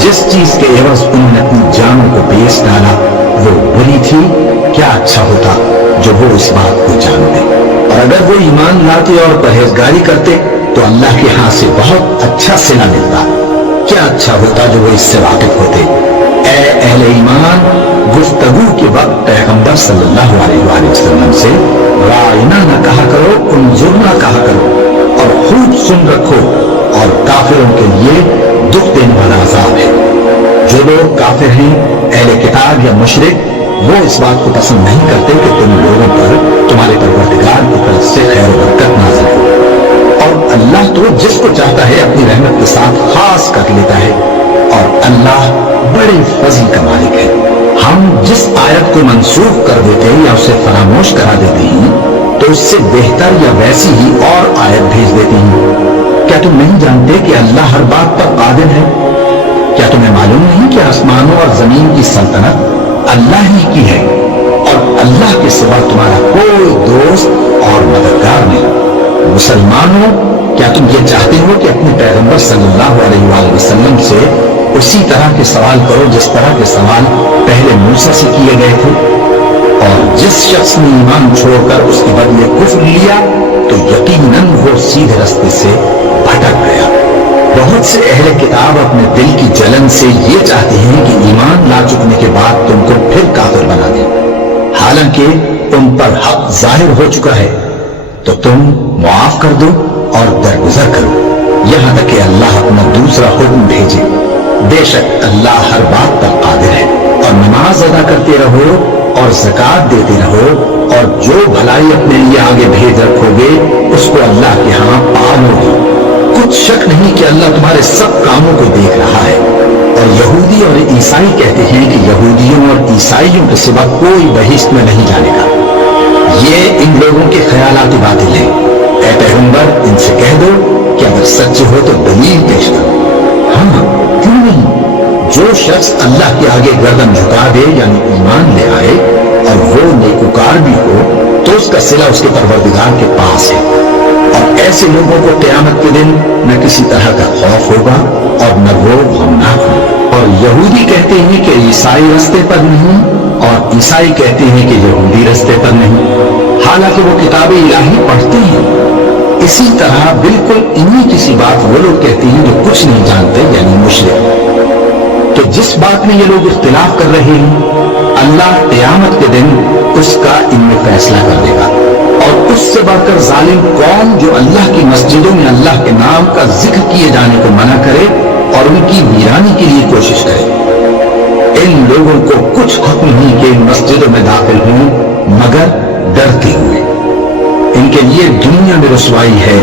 जिस चीज के एवज उन्होंने अपनी जानों को बेच डाला वो बुरी थी, क्या अच्छा होता जो वो इस बात को जानते। और अगर वो ईमान लाते और परहेजगारी करते तो अल्लाह के हाथ से बहुत अच्छा सिला मिलता। क्या अच्छा होता जो वो इससे वाकिफ होते। ए अहले ईमान, गुफ्तगू के वक्त पैगंबर सल्लल्लाहु अलैहि वसल्लम से राइना न कहा करो, उन्जुरना कहा करो और खूब सुन रखो, और काफिरों के लिए दुख देने वाला अजाब है। जो लोग काफिर हैं, अहले किताब या मुशरिक, वो इस बात को पसंद नहीं करते कि तुम लोगों पर तुम्हारे परवरदिगार की तरफ से खैर बरकत नाज़िल हो। और अल्लाह तो जिसको चाहता है अपनी रहमत के साथ खास कर लेता है, और अल्लाह बड़े फजल का मालिक है। हम जिस आयत को मंसूख कर देते या उसे फरामोश करा देते हैं तो उससे बेहतर या वैसी ही और आयत भेज देते हैं। क्या तुम नहीं जानते कि अल्लाह हर बात पर कादिर है? क्या तुम्हें मालूम नहीं कि आसमानों और जमीन की सल्तनत अल्लाह ही की है, और अल्लाह के सिवा तुम्हारा कोई दोस्त और मददगार नहीं। मुसलमानों, क्या तुम ये चाहते हो कि अपने पैगंबर सल्लल्लाहु अलैहि वसल्लम से उसी तरह के सवाल करो जिस तरह के सवाल पहले मूसा से किए गए थे? और जिस शख्स ने ईमान छोड़कर उसके बदले कुफ्र लिया तो यकीनन वो सीधे रास्ते से भटक गया। बहुत से अहले किताब अपने दिल की जलन से ये चाहते हैं कि ईमान ला चुकने के बाद तुमको फिर काफिर बना दें, हालांकि तुम पर हक जाहिर हो चुका है। तो तुम मुआफ कर दो और दरगुजर करो, यहां तक कि अल्लाह अपना दूसरा हुक्म भेजे। बेशक अल्लाह हर बात पर कादिर है। और नमाज अदा करते रहो और ज़कात देते रहो, और जो भलाई अपने लिए आगे भेज रखोगे उसको अल्लाह के यहाँ पाओगे। कुछ शक नहीं कि अल्लाह तुम्हारे सब कामों को देख रहा है। और यहूदी और ईसाई कहते हैं कि यहूदियों और ईसाइयों के सिवा कोई बहिश्त में नहीं जानेगा। ये इन लोगों के ख्यालात बातिल हैं। ऐ पैगंबर, इनसे कह दो कि अगर सच्चे हो तो दलील पेश करो। हाँ, क्यों नहीं? जो शख्स अल्लाह के आगे गर्दन झुका दे यानी ईमान ले आए और वो नेकुकार भी हो तो उसका सिला उसके परवरदिगार के पास है। और ऐसे लोगों को क़यामत के दिन न किसी तरह का खौफ होगा और न वो गमनाक होगा। और यहूदी कहते हैं कि ईसाई रास्ते पर नहीं, और ईसाई कहते हैं कि यहूदी रास्ते पर नहीं, हालांकि वो किताब इलाही पढ़ते हैं। इसी तरह बिल्कुल इन्हीं किसी बात वो लोग कहते हैं जो कुछ नहीं जानते, यानी मुशरिक। तो जिस बात में ये लोग इख्तिलाफ कर रहे हैं, अल्लाह क़यामत के दिन उसका इनमें फैसला कर देगा। और उससे बढ़कर जालिम कौम जो अल्लाह की मस्जिदों में अल्लाह के नाम का जिक्र किए जाने को मना करे और उनकी वीरानी के लिए कोशिश करे। इन लोगों को कुछ हक नहीं कि इन मस्जिदों में दाखिल हों मगर डरते हुए। इनके लिए दुनिया में रुसवाई है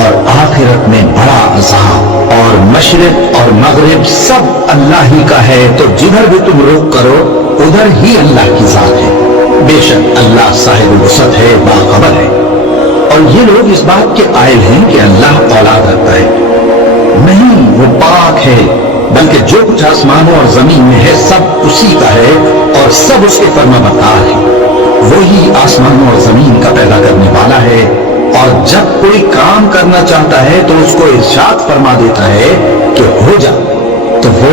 और आखिरत में बड़ा अज़ाब। और मशरिक और मगरिब सब अल्लाह ही का है, तो जिधर भी तुम रुख करो उधर ही अल्लाह की जात है। बेशक अल्लाह साहिब वसअत है, बाखबर है। और ये लोग इस बात के कायल हैं कि अल्लाह औलाद रखता है। नहीं, वो पाक है, बल्कि जो कुछ आसमानों और जमीन में है सब उसी का है और सब उसके फर्माबरदार है। वही आसमानों और जमीन का पैदा करने वाला है, और जब कोई काम करना चाहता है तो उसको इरशाद फरमा देता है कि हो जा, तो वो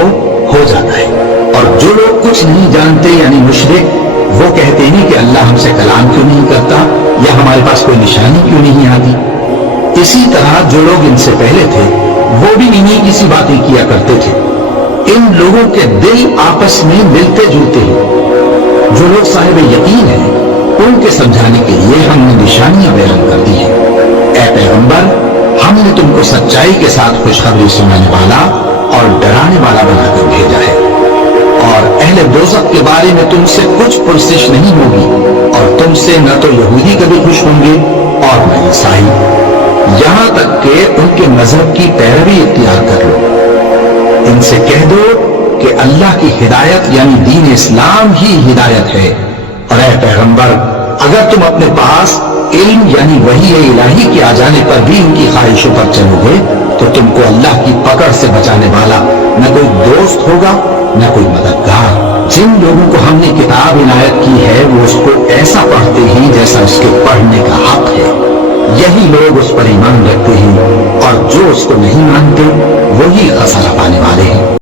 हो जाता है। और जो लोग कुछ नहीं जानते यानी मुशरिक, वो कहते हैं कि अल्लाह हमसे कलाम क्यों नहीं करता, या हमारे पास कोई निशानी क्यों नहीं आती। इसी तरह जो लोग इनसे पहले थे वो भी इन्हीं किसी बातें किया करते थे। इन लोगों के दिल आपस में मिलते जुलते हैं। जो लोग साहिब यकीन हैं उनके समझाने के लिए हमने निशानियां बयान कर दी हैं। ऐ पैगंबर, हमने तुमको सच्चाई के साथ खुशखबरी सुनाने वाला और डराने वाला बनाकर भेजा है। और अहले दोज़ख के बारे में तुमसे कुछ पुरसिश नहीं होगी, और तुमसे न तो यहूदी कभी खुश होंगे और न ईसाई, यहां तक कि उनके मजहब की पैरवी इख्तियार कर लो। इनसे कह दो कि अल्लाह की हिदायत यानी दीन इस्लाम ही हिदायत है। और ऐ पैगंबर, अगर तुम अपने पास इल्म यानी वही इलाही के आ जाने पर भी उनकी ख्वाहिशों पर चलोगे तो तुमको अल्लाह की पकड़ से बचाने वाला न कोई दोस्त होगा न कोई मददगार। जिन लोगों को हमने किताब इनायत की है वो उसको ऐसा पढ़ते हैं जैसा उसके पढ़ने का हक है। यही लोग उस पर ईमान रखते हैं, और जो उसको नहीं मानते वही खसारा पाने वाले हैं।